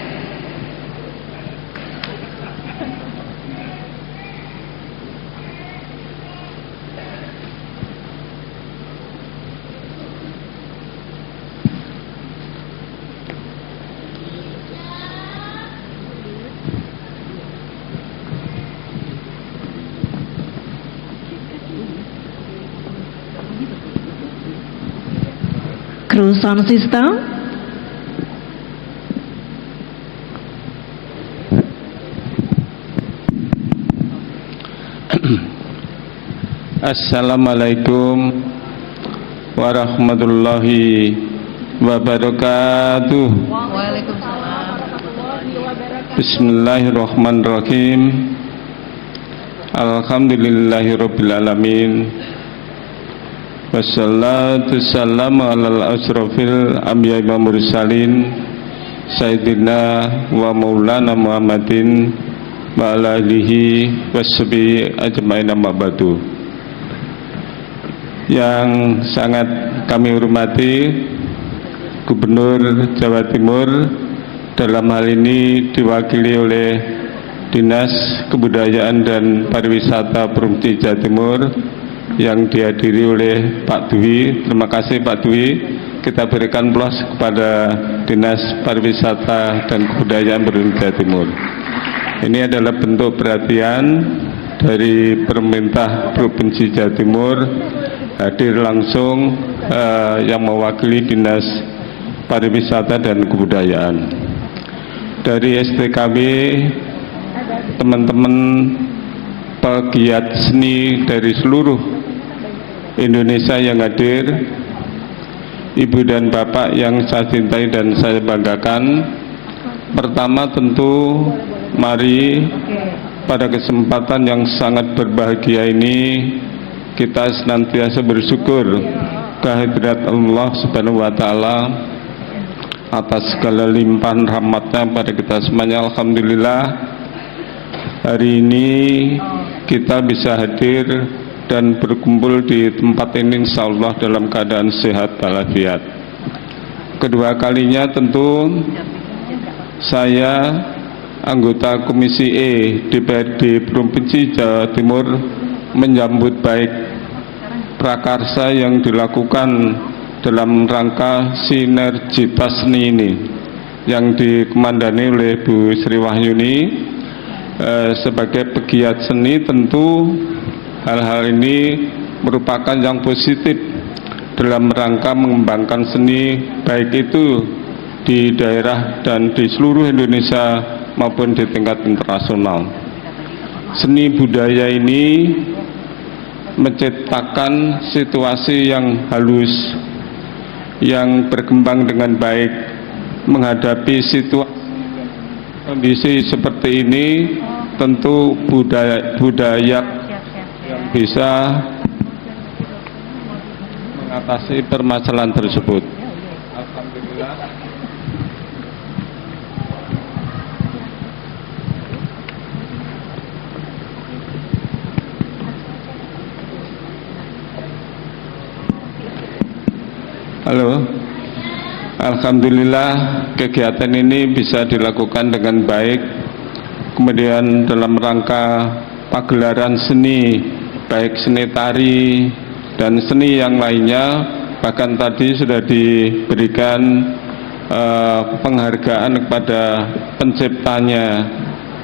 Kru sound system. Assalamualaikum warahmatullahi wabarakatuh. Bismillahirrahmanirrahim. Alhamdulillahirabbil alamin. Wassalatu wassalamu alal asrafil anbiya'i wal mursalin sayyidina wa maulana Muhammadin wa ala alihi washabihi ajmain, amma ba'du. Yang sangat kami hormati Gubernur Jawa Timur, dalam hal ini diwakili oleh Dinas Kebudayaan dan Pariwisata Provinsi Jawa Timur yang dihadiri oleh Pak Dwi. Terima kasih Pak Dwi. Kita berikan plus kepada Dinas Pariwisata dan Kebudayaan Provinsi Jawa Timur. Ini adalah bentuk perhatian dari pemerintah Provinsi Jawa Timur, hadir langsung yang mewakili Dinas pariwisata dan kebudayaan. Dari STKW, teman-teman pegiat seni dari seluruh Indonesia yang hadir, Ibu dan Bapak yang saya cintai dan saya banggakan. Pertama tentu mari pada kesempatan yang sangat berbahagia ini kita senantiasa bersyukur kehadirat Allah Subhanahu wa Ta'ala atas segala limpahan rahmatnya pada kita semuanya. Alhamdulillah hari ini kita bisa hadir dan berkumpul di tempat ini insya Allah dalam keadaan sehat walafiat. Kedua kalinya tentu saya anggota Komisi E DPRD Provinsi Jawa Timur menyambut baik prakarsa yang dilakukan dalam rangka sinergitas seni ini yang dikomandani oleh Bu Sri Wahyuni. Sebagai pegiat seni tentu hal-hal ini merupakan yang positif dalam rangka mengembangkan seni baik itu di daerah dan di seluruh Indonesia maupun di tingkat internasional. Seni budaya ini menciptakan situasi yang halus, yang berkembang dengan baik menghadapi situasi kondisi seperti ini. Tentu budaya yang bisa mengatasi permasalahan tersebut. Alhamdulillah. Halo. Alhamdulillah kegiatan ini bisa dilakukan dengan baik. Kemudian dalam rangka pagelaran seni, baik seni tari dan seni yang lainnya, bahkan tadi sudah diberikan penghargaan kepada penciptanya,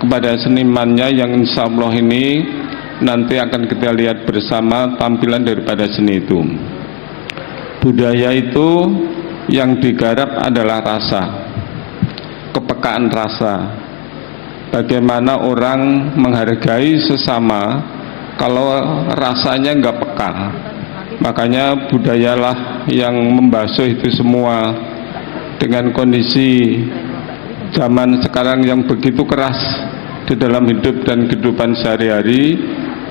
kepada senimannya yang insya Allah ini nanti akan kita lihat bersama tampilan daripada seni itu. Budaya itu yang digarap adalah rasa, kepekaan rasa. Bagaimana orang menghargai sesama kalau rasanya nggak peka. Makanya budayalah yang membasuh itu semua. Dengan kondisi zaman sekarang yang begitu keras di dalam hidup dan kehidupan sehari-hari,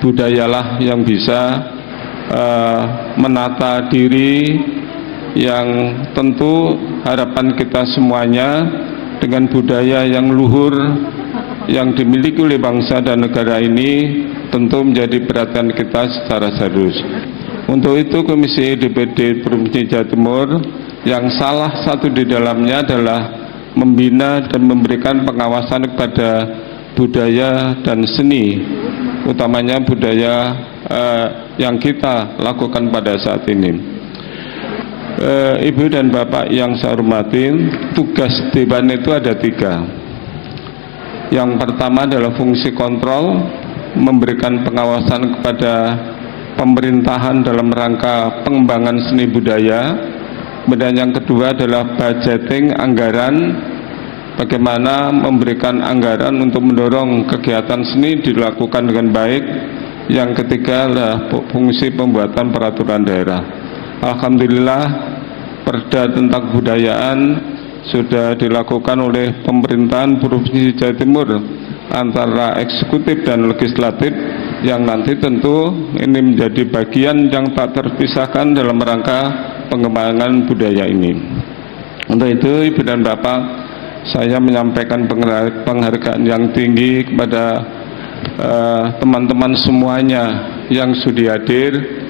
budayalah yang bisa menata diri, yang tentu harapan kita semuanya dengan budaya yang luhur yang dimiliki oleh bangsa dan negara ini tentu menjadi perhatian kita secara serius. Untuk itu Komisi DPRD Provinsi Jawa Timur yang salah satu di dalamnya adalah membina dan memberikan pengawasan kepada budaya dan seni, utamanya budaya yang kita lakukan pada saat ini. Ibu dan Bapak yang saya hormati, tugas Dewan itu ada 3. Yang pertama adalah fungsi kontrol, memberikan pengawasan kepada pemerintahan dalam rangka pengembangan seni budaya. Kemudian yang kedua adalah budgeting, anggaran, bagaimana memberikan anggaran untuk mendorong kegiatan seni dilakukan dengan baik. Yang ketiga adalah fungsi pembuatan peraturan daerah. Alhamdulillah Perda tentang kebudayaan sudah dilakukan oleh pemerintahan Provinsi Jawa Timur antara eksekutif dan legislatif, yang nanti tentu ini menjadi bagian yang tak terpisahkan dalam rangka pengembangan budaya ini. Untuk itu Ibu dan Bapak, saya menyampaikan penghargaan yang tinggi kepada teman-teman semuanya yang sudah hadir.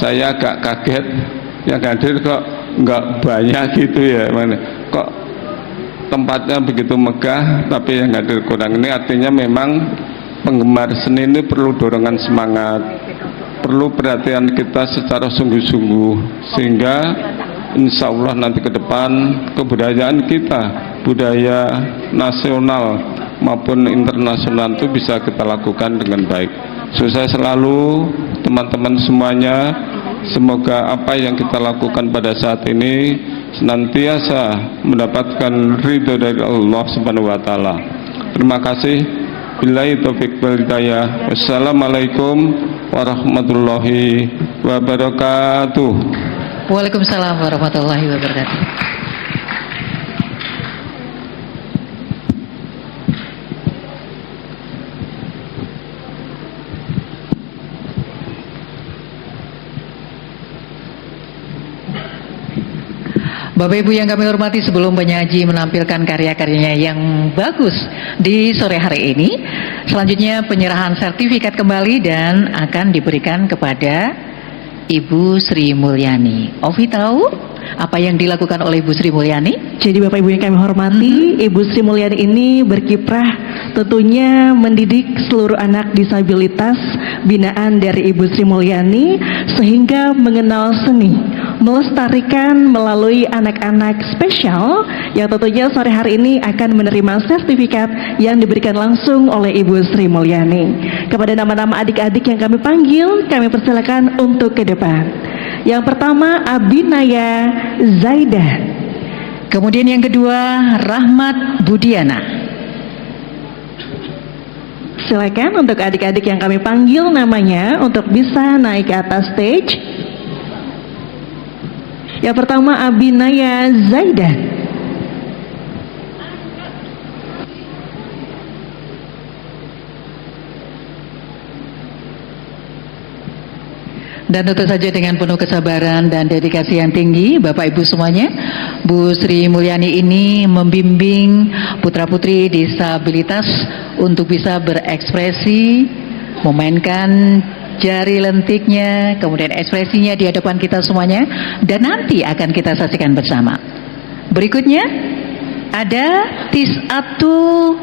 Saya agak kaget, yang hadir kok nggak banyak gitu ya, kok tempatnya begitu megah tapi yang hadir kurang. Ini artinya memang penggemar seni ini perlu dorongan semangat, perlu perhatian kita secara sungguh-sungguh, sehingga insya Allah nanti ke depan kebudayaan kita, budaya nasional maupun internasional itu bisa kita lakukan dengan baik. Sukses selalu teman-teman semuanya. Semoga apa yang kita lakukan pada saat ini senantiasa mendapatkan ridho dari Allah Subhanahu wa taala. Terima kasih. Billahi taufiq wal hidayah. Wassalamualaikum warahmatullahi wabarakatuh. Waalaikumsalam warahmatullahi wabarakatuh. Bapak Ibu yang kami hormati, sebelum penyaji menampilkan karya-karyanya yang bagus di sore hari ini, selanjutnya penyerahan sertifikat kembali dan akan diberikan kepada Ibu Sri Mulyani. Ovi tahu apa yang dilakukan oleh Ibu Sri Mulyani? Jadi Bapak Ibu yang kami hormati, Ibu Sri Mulyani ini berkiprah tentunya mendidik seluruh anak disabilitas binaan dari Ibu Sri Mulyani sehingga mengenal seni, melestarikan melalui anak-anak spesial yang tentunya sore hari ini akan menerima sertifikat yang diberikan langsung oleh Ibu Sri Mulyani. Kepada nama-nama adik-adik yang kami panggil, kami persilakan untuk ke depan. Yang pertama Abinaya Zaida. Kemudian yang kedua Rahmat Budiana. Silakan untuk adik-adik yang kami panggil namanya untuk bisa naik ke atas stage. Yang pertama Abinaya Zaida. Dan tentu saja dengan penuh kesabaran dan dedikasi yang tinggi, Bapak Ibu semuanya, Bu Sri Mulyani ini membimbing putra-putri disabilitas untuk bisa berekspresi, memainkan jari lentiknya, kemudian ekspresinya di hadapan kita semuanya, dan nanti akan kita saksikan bersama. Berikutnya ada Tis'atu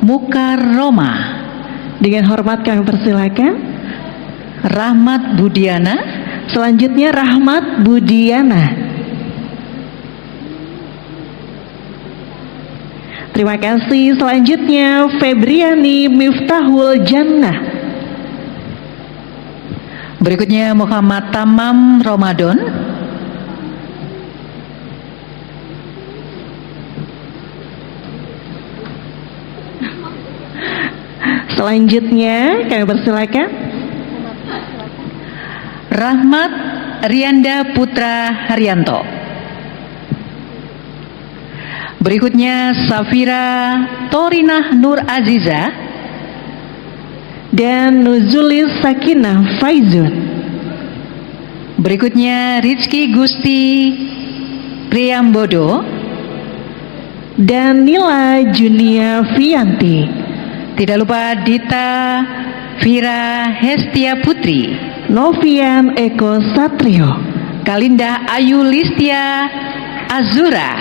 Mukarroma. Dengan hormat kami persilakan Rahmat Budiana. Selanjutnya Rahmat Budiana. Terima kasih. Selanjutnya Febriani Miftahul Jannah. Berikutnya Muhammad Tamam Ramadan. Selanjutnya kami persilakan Rahmat Rianda Putra Haryanto. Berikutnya Safira Torinah Nur Aziza dan Nuzulis Sakinah Faizun. Berikutnya Rizky Gusti Priyambodo dan Nila Junia Fianti. Tidak lupa Dita Vira Hestia Putri, Novian Eko Satrio, Kalinda Ayu Listia Azura.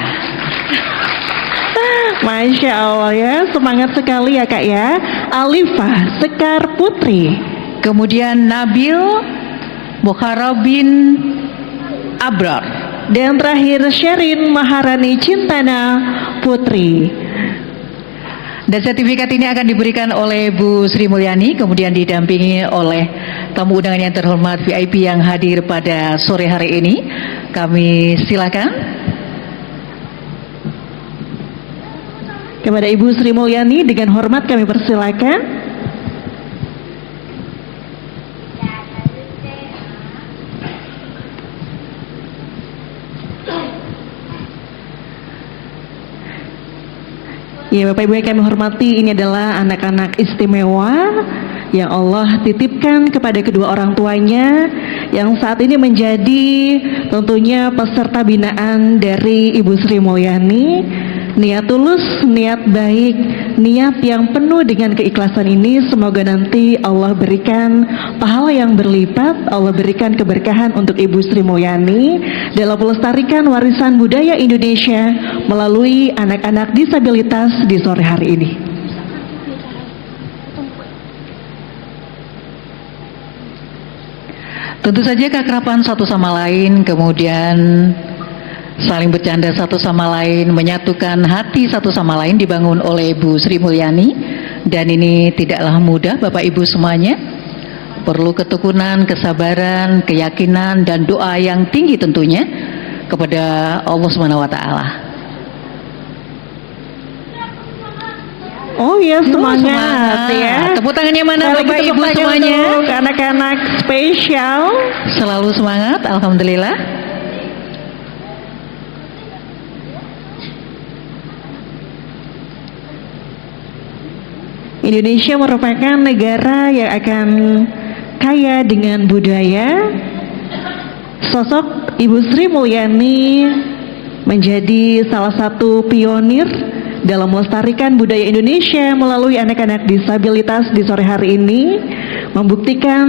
Masya Allah ya, semangat sekali ya Kak ya. Alifah Sekar Putri. Kemudian Nabil Mukharabin Abrar. Dan terakhir Sherin Maharani Cintana Putri. Dan sertifikat ini akan diberikan oleh Bu Sri Mulyani, kemudian didampingi oleh tamu undangan yang terhormat VIP yang hadir pada sore hari ini. Kami silakan. Kepada Ibu Sri Mulyani dengan hormat kami persilakan. Ya Bapak Ibu yang kami hormati, ini adalah anak-anak istimewa yang Allah titipkan kepada kedua orang tuanya yang saat ini menjadi tentunya peserta binaan dari Ibu Sri Mulyani. Niat tulus, niat baik, niat yang penuh dengan keikhlasan ini semoga nanti Allah berikan pahala yang berlipat, Allah berikan keberkahan untuk Ibu Sri Mulyani dalam melestarikan warisan budaya Indonesia melalui anak-anak disabilitas di sore hari ini. Tentu saja keakraban satu sama lain, kemudian saling bercanda satu sama lain, menyatukan hati satu sama lain dibangun oleh Bu Sri Mulyani. Dan ini tidaklah mudah Bapak Ibu semuanya. perlu ketekunan, kesabaran, keyakinan, dan doa yang tinggi tentunya kepada Allah Subhanahu wa Ta'ala. Oh ya, semangat ya. Tepuk tangannya mana Kalau bagi gitu ibu tepuk tangan semuanya? untuk anak-anak spesial. Selalu semangat, alhamdulillah. Indonesia merupakan negara yang akan kaya dengan budaya. Sosok Ibu Sri Mulyani menjadi salah satu pionir dalam melestarikan budaya Indonesia melalui anak-anak disabilitas di sore hari ini, membuktikan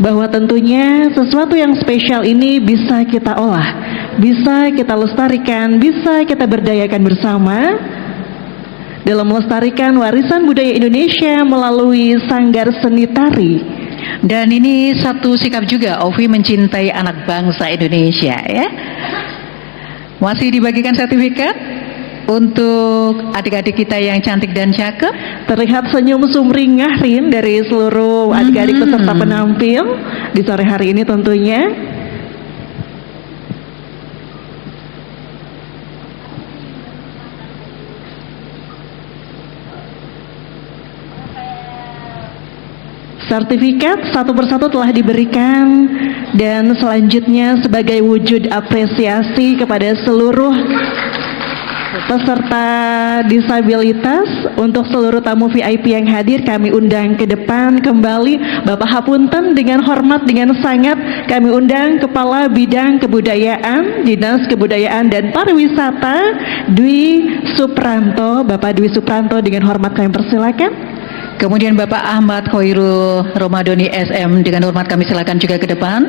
bahwa tentunya sesuatu yang spesial ini bisa kita olah, bisa kita lestarikan, bisa kita berdayakan bersama dalam melestarikan warisan budaya Indonesia melalui Sanggar Seni Tari. Dan ini satu sikap juga Ovi mencintai anak bangsa Indonesia ya. Masih dibagikan sertifikat untuk adik-adik kita yang cantik dan cakep. Terlihat senyum sumringah Rin dari seluruh adik-adik peserta penampil di sore hari ini tentunya. Sertifikat satu persatu telah diberikan dan selanjutnya sebagai wujud apresiasi kepada seluruh peserta disabilitas, untuk seluruh tamu VIP yang hadir kami undang ke depan kembali. Bapak Hapunten, dengan hormat, dengan sangat kami undang Kepala Bidang Kebudayaan Dinas Kebudayaan dan Pariwisata Dwi Supranto. Bapak Dwi Supranto dengan hormat kami persilakan. Kemudian Bapak Ahmad Khairul Romadoni SM dengan hormat kami silakan juga ke depan.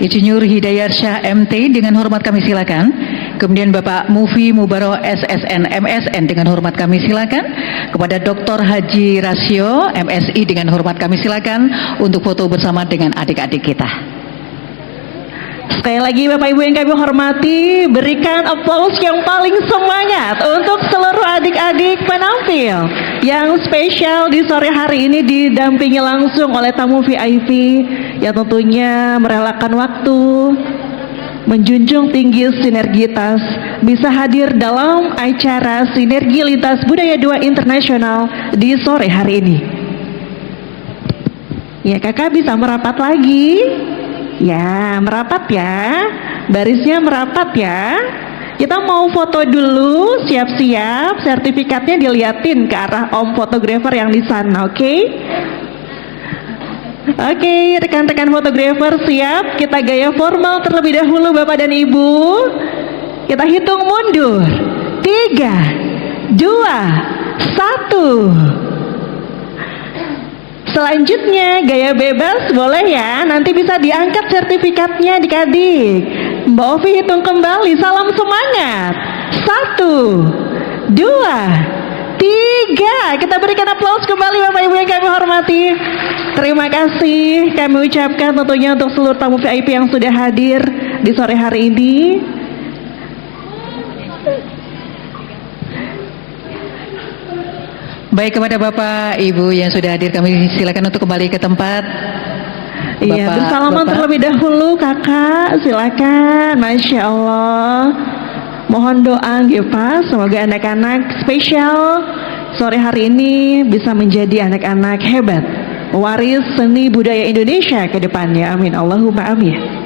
Insinyur Hidayat Syah MT dengan hormat kami silakan. Kemudian Bapak Mufi Mubaro SSN MSN dengan hormat kami silakan. Kepada Dr. Haji Rasio MSI dengan hormat kami silakan untuk foto bersama dengan adik-adik kita. Sekali lagi Bapak Ibu yang kami hormati, berikan aplaus yang paling semangat untuk seluruh adik-adik penampil yang spesial di sore hari ini, didampingi langsung oleh tamu VIP yang tentunya merelakan waktu, menjunjung tinggi sinergitas, bisa hadir dalam acara Sinergi Lintas Budaya 2 Internasional di sore hari ini. Ya, kakak bisa merapat lagi. Ya, merapat ya. Barisnya merapat ya. Kita mau foto dulu, siap-siap. Sertifikatnya diliatin ke arah om fotografer yang di sana, oke? Oke, rekan-rekan fotografer siap. Kita gaya formal terlebih dahulu Bapak dan Ibu. Kita hitung mundur. 3, 2, 1. Selanjutnya gaya bebas boleh ya, nanti bisa diangkat sertifikatnya adik-adik. Mbak Ovi hitung kembali, salam semangat. 1, 2, 3. Kita berikan aplaus kembali Bapak Ibu yang kami hormati. Terima kasih kami ucapkan tentunya untuk seluruh tamu VIP yang sudah hadir di sore hari ini. Baik, kepada Bapak Ibu yang sudah hadir kami silakan untuk kembali ke tempat. Iya, bersalaman terlebih dahulu kakak, silakan. Masya Allah. Mohon doa ya Pak, semoga anak-anak spesial sore hari ini bisa menjadi anak-anak hebat, waris seni budaya Indonesia ke depannya. Amin Allahumma amin.